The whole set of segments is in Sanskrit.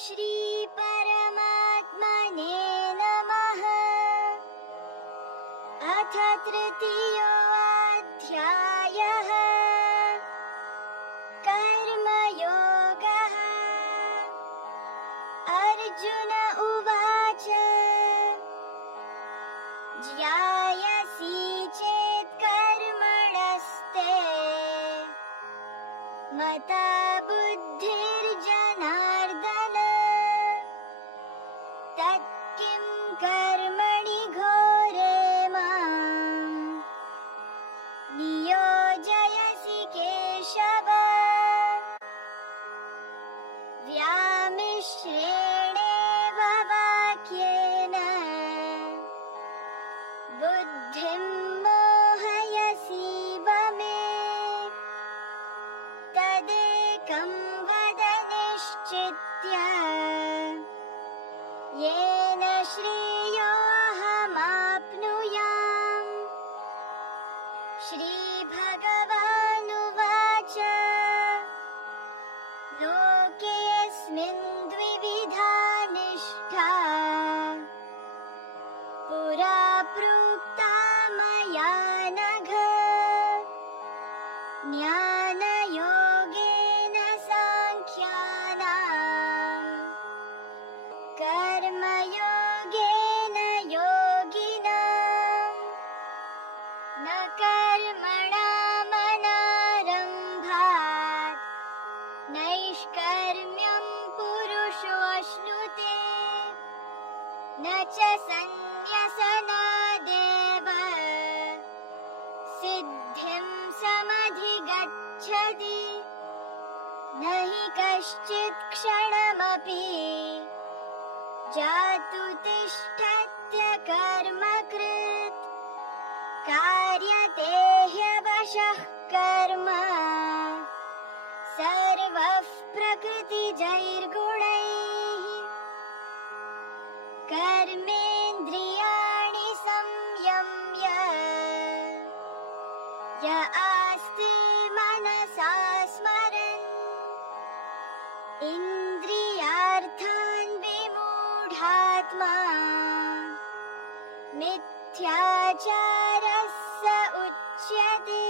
श्री परमात्मने नमः। अथ तृतीयोऽध्यायः कर्मयोगः। अर्जुन उवाच ज्ञायसि चेत् कर्मणस्ते मता बुद्धिर्जनार्दन तत्किं कर्मणि घोरे मां नियोजयसि केशव। व्यामिश्रेणेव वाक्येन बुद्धिं मोहयसीव मे। तदेकं वद निश्चित्य येन श्रेयोऽहमाप्नुयाम्। श्रीभगवानुवाच लोकेऽस्मिन् द्विविधा निष्ठा पुरा प्रोक्ता मया नघ। ज्ञानयोगेन साङ्ख्यानां कर्मयोगेन योगिनां। न कर्मणामनारम्भात् नैष्कर्म्यं पुरुषोऽश्नुते। न च सन्न्यसनादेव सिद्धिं समधिगच्छति। न हि कश्चित् क्षणमपि जातु तिष्ठत्य कर्मकृत्। कार्यते ह्यवशः कर्म सर्वः प्रकृतिजैर्गुणैः। कर्मेन्द्रियाणि संयम्य य आस्ते मनसा स्मरन् इन्द्रियार्थान् विमूढात्मा मिथ्याचारः स उच्यते।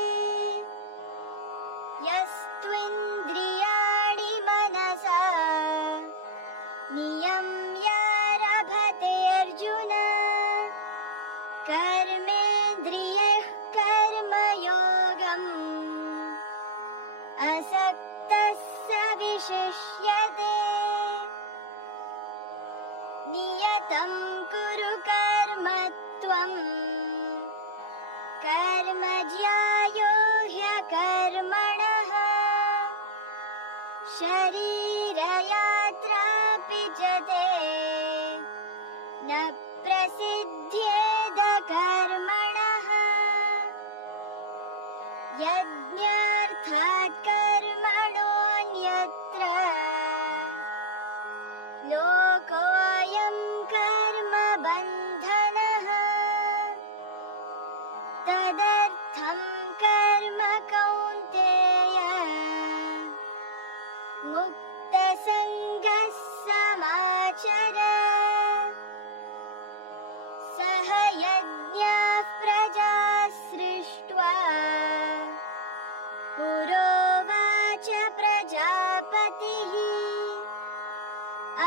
यस्त्विन्द्रियाणि मनसा नियम्यारभते अर्जुन कर्मेन्द्रियैः कर्मयोगम् असक्तः स विशिष्यते। नियतं कुरु कर्म त्वं कर्म ज्यायो ह्यकर्मणः। शरीरयात्रापि च ते न प्रसिद्ध्येद कर्मणः। यज्ञार्थात् कर्मणोऽन्यत्र लोकोऽयं कर्मबन्धनः। तदर्थं कर्म कौन्तेय मुक्तसङ्गः समाचर। सह यज्ञाः प्रजाः सृष्ट्वा पुरोवाच प्रजापतिः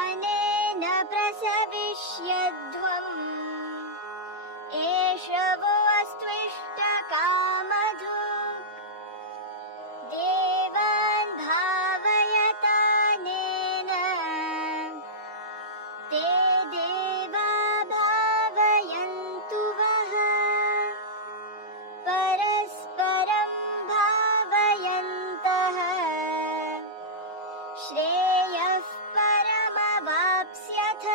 अनेन प्रसविष्यध्वम् एष वोऽस्त्विष्टकामधुक्। देवान् भावयतानेन ते देवा भावयन्तु वः। परस्परं भावयन्तः श्रेयः परमवाप्स्यथ।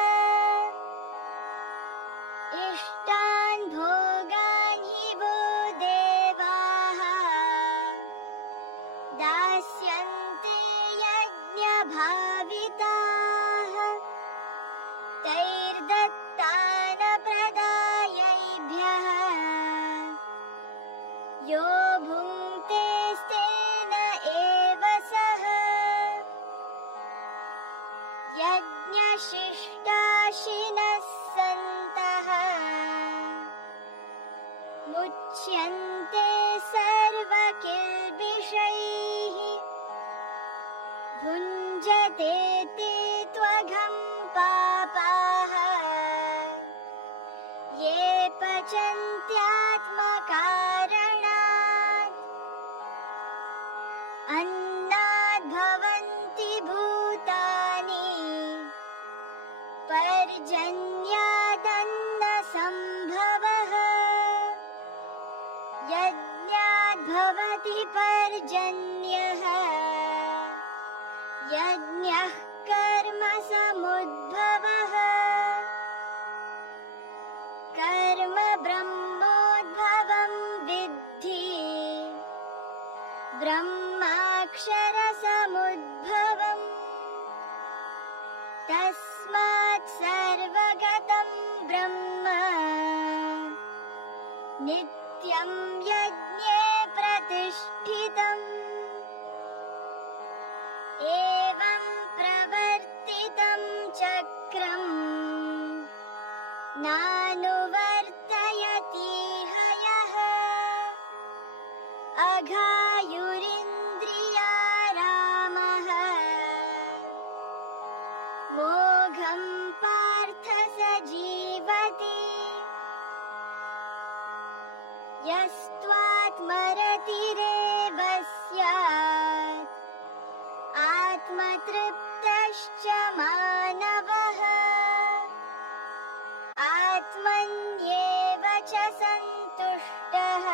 इष्टान् भोगान् हि वो देवाः दास्यन्ते यज्ञभाविताः। तैर्दत्तानप्रदायैभ्यः यो भुङ्क्तेस्तेन एव सः। यज्ञ शिष्टाशिनः सन्तः मुच्यन्ते सर्वकिल्बिषैः भुञ्जते ते त्वघं पापाः ये पचन्त्यात्मकारणात् अन्नाद् भवन्ति भूतानि पर्जन्यादन्नसम्भवः यज्ञाद् भवति पर्जन्यः यज्ञः कर्म समुद्भवः कर्म ब्रह्मोद्भवं विद्धि ब्रह्माक्षरसमुद्भवम् तस्मात् सर्वगतं ब्रह्म नित्यं यज्ञे प्रतिष्ठितम् एवं प्रवर्तितं चक्रम् नानुवर्तयतीह यः अघायुरिन्द्रियारामः मोघं पार्थ स जीवति यस्त्वात्मरतिरेव स्यात् आत्मतृप्तश्च मानवः आत्मन्येव च सन्तुष्टः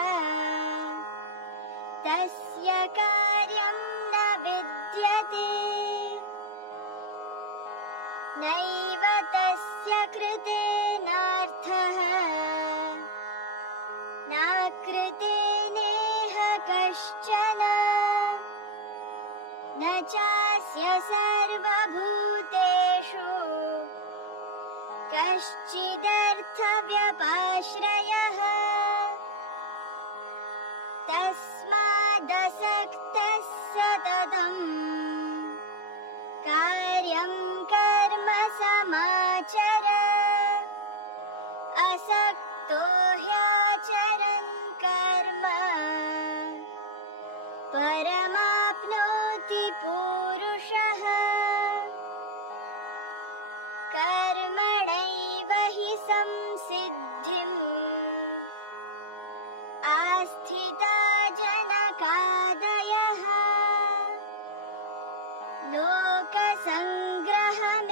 तस्य कार्यं न विद्यते नैव तस्य कृतेनार्थः नाकृतेनेह कश्चन न चास्य सर्वभूतेषु कश्चिदर्थव्यपाश्रयः तस्मादसक्तः सततं कार्यं कर्म समाचर असक्तो ह्याचरन् कर्म परमाप्नोति पूरुषः कर्मणैव हि संसिद्धिम् आस्थिता जनकादयः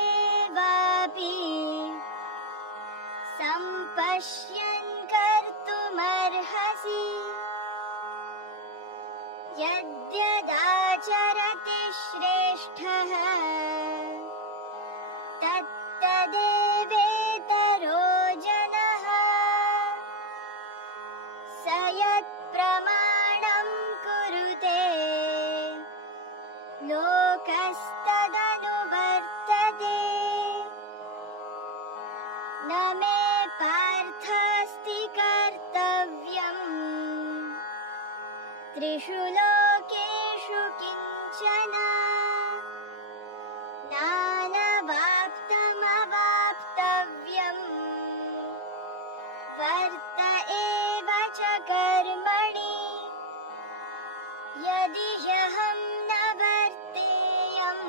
लोकसङ्ग्रहमेवापि सम्पश्यन् कर्तुमर्हसि यद्यदाचरति श्रेष्ठः तत्तदेवेतरो जनः स यत्प्रमाणं कुरुते लोकस्तदनुवर्तते न मे पार्थस्ति कर्तव्यम् त्रिषु लोकेषु किञ्चन नानवाप्तमवाप्तव्यम् वर्त एव च कर्मणि यदि ह्यहं न वर्तेयम्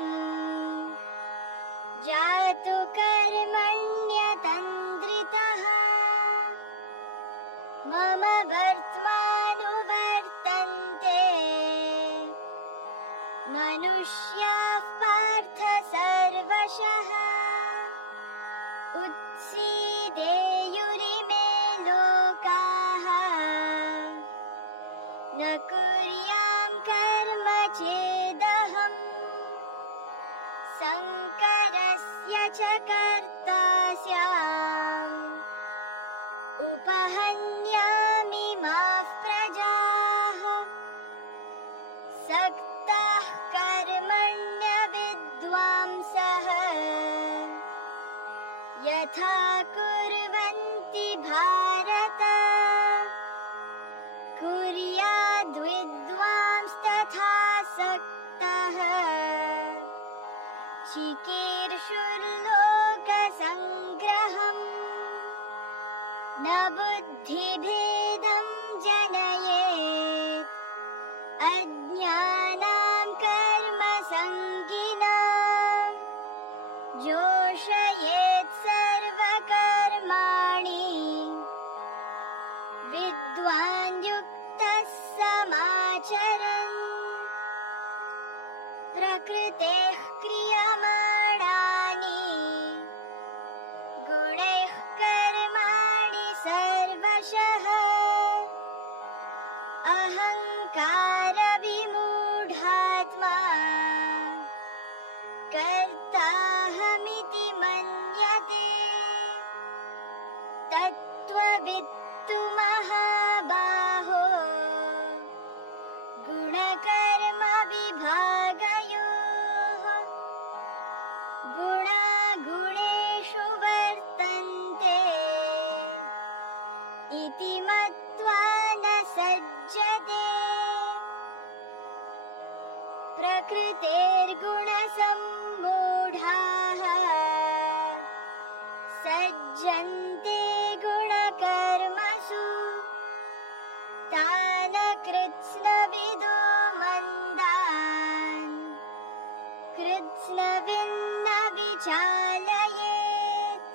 जातु कर्मण्यतन्द्रितः मम वर्त्मानुवर्तन्ते मनुष्याः पार्थ सर्वशः उत्सीदेयुरिमे लोकाः न कुर्यां कर्म चेदहम् संकरस्य च कर्ता स्याम् उपहन्यामि माः प्रजाः सक्ताः कर्मण्यविद्वांसः यथा कुर्वन्ति भारत कुर्याद्विद्वांस्तथा सक्तः चिकीर्षुर्लोकाः न बुद्धिभेदं जनयेत् अज्ञानां कर्मसङ्गिनां जोषयेत् सर्वकर्माणि विद्वान् युक्तः समाचरन् प्रकृतेः क्रियमाणानि गुणैः कर्माणि सर्वशः अहङ्कारविमूढात्मा कर्ताहमिति मन्यते तत्त्ववित्तु महाबाहो गुणकर्मविभागयोः गुणागुणेषु वर्तन्ते इति मत्वा न सज्जते प्रकृतेर्गुणसम्मूढाः सज्जन्ते गुणकर्मसु तान् कृत्स्नविदो मन्दान् कृत्स्नविन्न विचालयेत्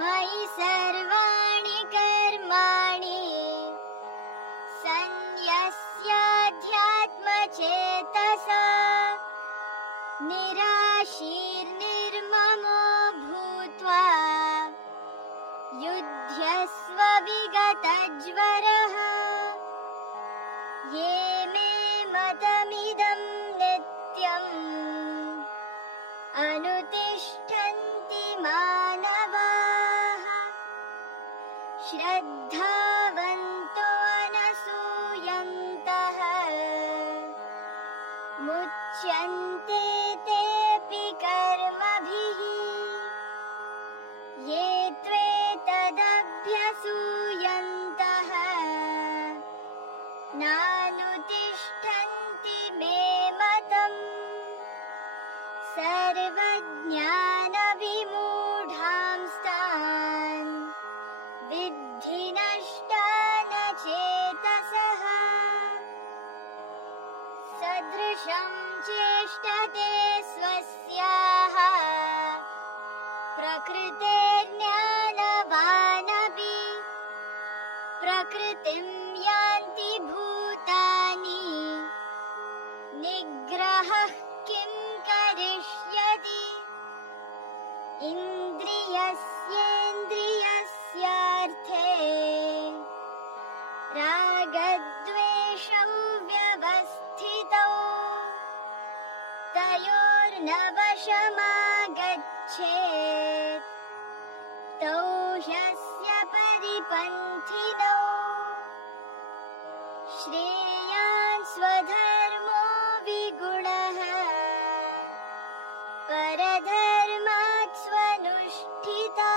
मयि सर्वाणि कर्माणि सन्न्यस्याध्यात्मचेतसा निराशीर्निर्ममो भूत्वा युध्यस्व विगतज्वरः ये मे मतमिदं नित्यम् अनुतिष्ठन्ति मानवाः श्रद्धावन्तो अनसूयन्तः मुच्यन्ते तेऽपि कर्मभिः ये त्वेतदभ्यसूयन्तः नानुतिष्ठन्ति मे मतम् सर्वज्ञानविमूढांस्तान् विद्धि नष्टान् चेतसः सदृशं चेष्टते स्वस्याः प्रकृतेर्ज्ञानवानपि प्रकृतिं यान्ति भूतानि निग्रहः किं करिष्यति इन्द्रियस्येन्द्रियस्यार्थे रागद्वेषौ व्यवस्थितौ तयोर्नवशमागच्छेत् तौ ह्यस्य परिपन्थिनौ श्रेयान् स्वधर्मो विगुणः परधर्मात् स्वनुष्ठितात्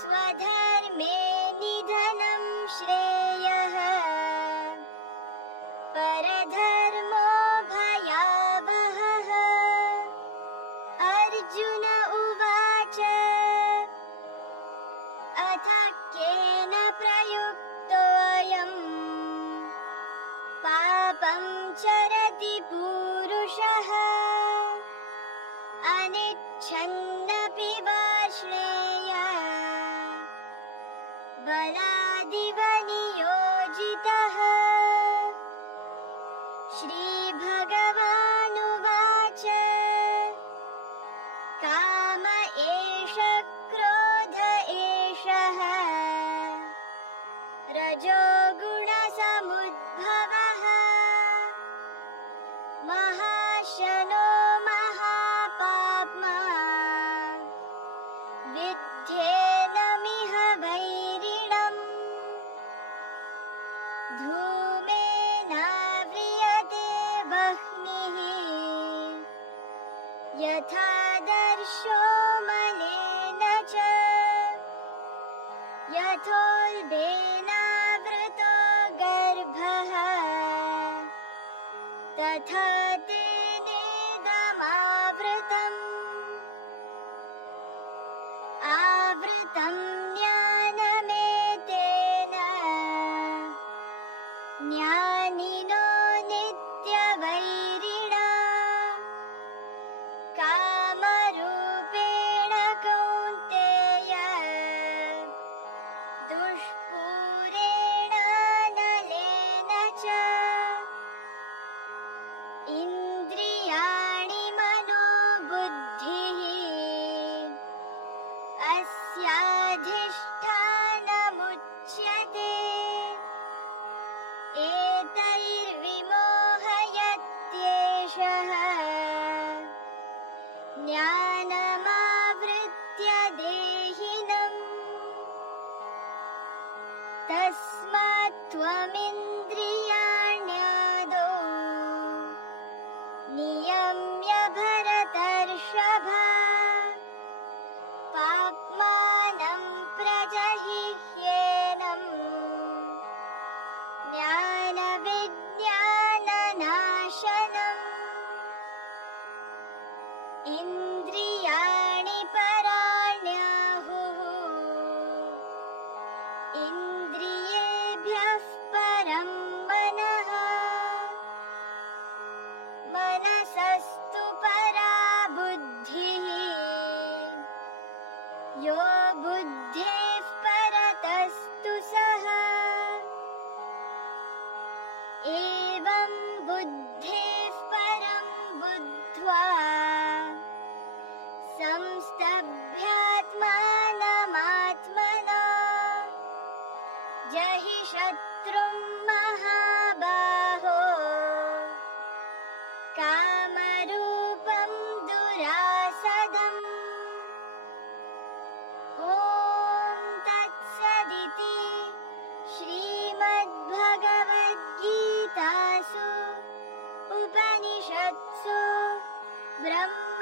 स्वधर्मे निधनं श्रेयः परधर्मो भयावहः अर्जुन उवाच अथ केन प्रयुक्तोऽयम् पापं चरति पूरुषः अनिच्छन्नपि वार्ष्णेयः बलादिव नियोजितः श्रीभगवानुवाच काम एष क्रोध एषः रजोगुणसमुद्भवः महाशनो महापाप्मा विद्धेनमिह वैरिणम् धूमेनाव्रियते वह्निः यथादर्शो मलेन च यथोल्बेनावृतो गर्भः तथा तेनेदमावृतम् आवृतम् ज्ञानिनो नित्यवैरिणा कामरूपेण कौन्तेय दुष्पूरेण नलेन च इन्द्रियाणि मनोबुद्धिः अस्याधिष्ठानमुच्यते एतैर्विमोहयत्येषः ज्ञानमावृत्य देहिनम् तस्मात् त्वमिन्द्रियाण्यादौ नियम्य भरतर्षभ पाप्मानं प्रजहिह्येनम् ज्ञानविज्ञाननाशनम् इन्द्रियाणि पराण्याहुः इन्द्रियेभ्यः परं मनः मनसस्तु परा बुद्धिः यो बुद्धेः परतस्तु सः एवं बुद्धेः परं बुद्ध्वा संस्तभ्यात्मानमात्मना जहि शत्रुं महाबाहो कामरूपं दुरासदम् ॐ तत्सदिति श्रीमद्भगवद्गीतासु उपनिषत्सु ब्रह्म